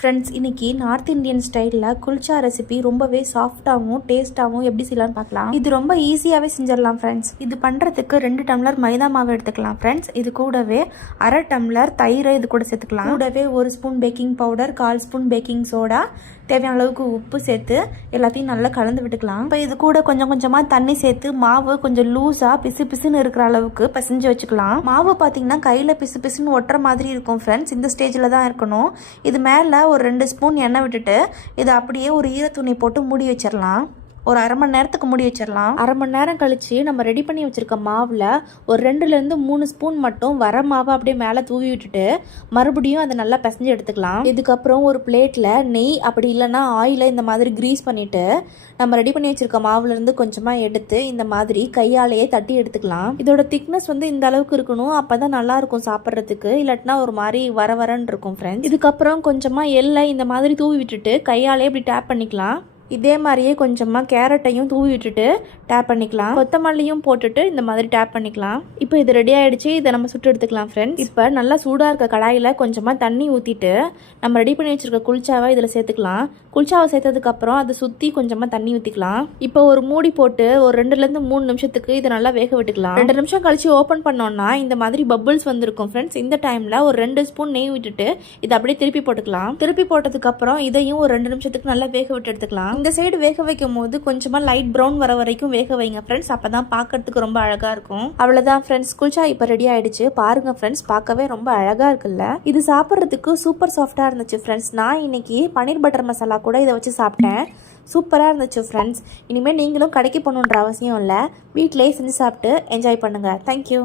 Friends, இன்னைக்கு north Indian ஸ்டைலில் kulcha recipe ரொம்பவே சாஃப்டாகவும் டேஸ்ட்டாகவும் எப்படி செய்யலாம்னு பார்க்கலாம். இது ரொம்ப ஈஸியாகவே செஞ்சிடலாம் ஃப்ரெண்ட்ஸ். இது பண்ணுறதுக்கு 2 டம்ளர் மைதா மாவு எடுத்துக்கலாம் ஃப்ரெண்ட்ஸ். இது கூடவே 1/2 டம்ளர் தயிரை இது கூட சேர்த்துக்கலாம். கூடவே 1 spoon baking powder, 1/4 spoon baking soda, தேவையான அளவுக்கு உப்பு சேர்த்து எல்லாத்தையும் நல்லா கலந்து விட்டுக்கலாம். இப்போ இது கூட கொஞ்சம் கொஞ்சமாக தண்ணி சேர்த்து மாவு கொஞ்சம் லூஸாக பிசு பிசுன்னு இருக்கிற அளவுக்கு பிசைஞ்சு வச்சுக்கலாம். மாவு பார்த்தீங்கன்னா கையில் பிசு பிசுன்னு ஒட்டுற மாதிரி இருக்கும் ஃப்ரெண்ட்ஸ். இந்த ஸ்டேஜில் தான் இருக்கணும். இது மேலே ஒரு 2 ஸ்பூன் எண்ணெய் விட்டுட்டு இதை அப்படியே ஒரு ஈரத்துணி போட்டு மூடி வச்சிடலாம். ஒரு 1/2 மணி நேரத்துக்கு மூடி வச்சிடலாம். 1/2 மணி நேரம் கழிச்சு நம்ம ரெடி பண்ணி வச்சிருக்க மாவில் ஒரு 2லேருந்து 3 ஸ்பூன் மட்டும் வர மாவை அப்படியே மேலே தூவி விட்டுட்டு மறுபடியும் அதை நல்லா பிசைஞ்சு எடுத்துக்கலாம். இதுக்கப்புறம் ஒரு பிளேட்டில் நெய் அப்படி இல்லைன்னா ஆயிலை இந்த மாதிரி கிரீஸ் பண்ணிட்டு நம்ம ரெடி பண்ணி வச்சிருக்க மாவுலேருந்து கொஞ்சமாக எடுத்து இந்த மாதிரி கையாலேயே தட்டி எடுத்துக்கலாம். இதோட திக்னஸ் இந்த அளவுக்கு இருக்கணும். அப்போ தான் நல்லா இருக்கும் சாப்பிட்றதுக்கு. இல்லாட்டினா ஒரு மாதிரி வரன்னு இருக்கும் ஃப்ரெண்ட்ஸ். இதுக்கப்புறம் கொஞ்சமாக எள்ளை இந்த மாதிரி தூவி விட்டுட்டு கையாலே இப்படி டேப் பண்ணிக்கலாம். இதே மாதிரியே கொஞ்சமாக கேரட்டையும் தூவி விட்டுட்டு டேப் பண்ணிக்கலாம். கொத்தமல்லியும் போட்டுட்டு இந்த மாதிரி டேப் பண்ணிக்கலாம். இப்போ இது ரெடி ஆகிடுச்சு. இதை நம்ம சுட்டு எடுத்துக்கலாம் ஃப்ரெண்ட்ஸ். இப்போ நல்லா சூடாக இருக்க கடாயில் கொஞ்சமாக தண்ணி ஊற்றிட்டு நம்ம ரெடி பண்ணி வச்சுருக்க குல்ச்சாவை இதில் சேர்த்துக்கலாம். குல்ச்சாவை சேர்த்ததுக்கப்புறம் அதை சுற்றி கொஞ்சமாக தண்ணி ஊற்றிக்கலாம். இப்போ ஒரு மூடி போட்டு ஒரு 2லேருந்து 3 நிமிஷத்துக்கு இதை நல்லா வேக விட்டுக்கலாம். 2 நிமிஷம் கழிச்சு ஓப்பன் பண்ணோன்னா இந்த மாதிரி பபிள்ஸ் வந்திருக்கும் ஃப்ரெண்ட்ஸ். இந்த டைமில் ஒரு 2 ஸ்பூன் நெய் விட்டுட்டு இதை அப்படியே திருப்பி போட்டுக்கலாம். திருப்பி போட்டதுக்கப்புறம் இதையும் ஒரு 2 நிமிஷத்துக்கு நல்லா வேக விட்டு எடுத்துக்கலாம். இந்த சைடு வேக வைக்கும் போது கொஞ்சமாக லைட் ப்ரௌன் வர வரைக்கும் வேக வைங்க ஃப்ரெண்ட்ஸ். அப்போ தான் பார்க்கறதுக்கு ரொம்ப அழகாக இருக்கும். அவ்வளோதான் ஃப்ரெண்ட்ஸ், குல்ச்சா இப்போ ரெடி ஆயிடுச்சு. பாருங்க ஃப்ரெண்ட்ஸ், பார்க்கவே ரொம்ப அழகாக இருக்குல்ல. இது சாப்பிட்றதுக்கு சூப்பர் சாஃப்டாக இருந்துச்சு ஃப்ரெண்ட்ஸ். நான் இன்னைக்கு பன்னீர் பட்டர் மசாலா கூட இதை வச்சு சாப்பிட்டேன். சூப்பராக இருந்துச்சு ஃப்ரெண்ட்ஸ். இனிமேல் நீங்களும் கடைக்கு போகணுன்ற அவசியம் இல்லை. வீட்டிலேயே செஞ்சு சாப்பிட்டு என்ஜாய் பண்ணுங்கள். தேங்க்யூ.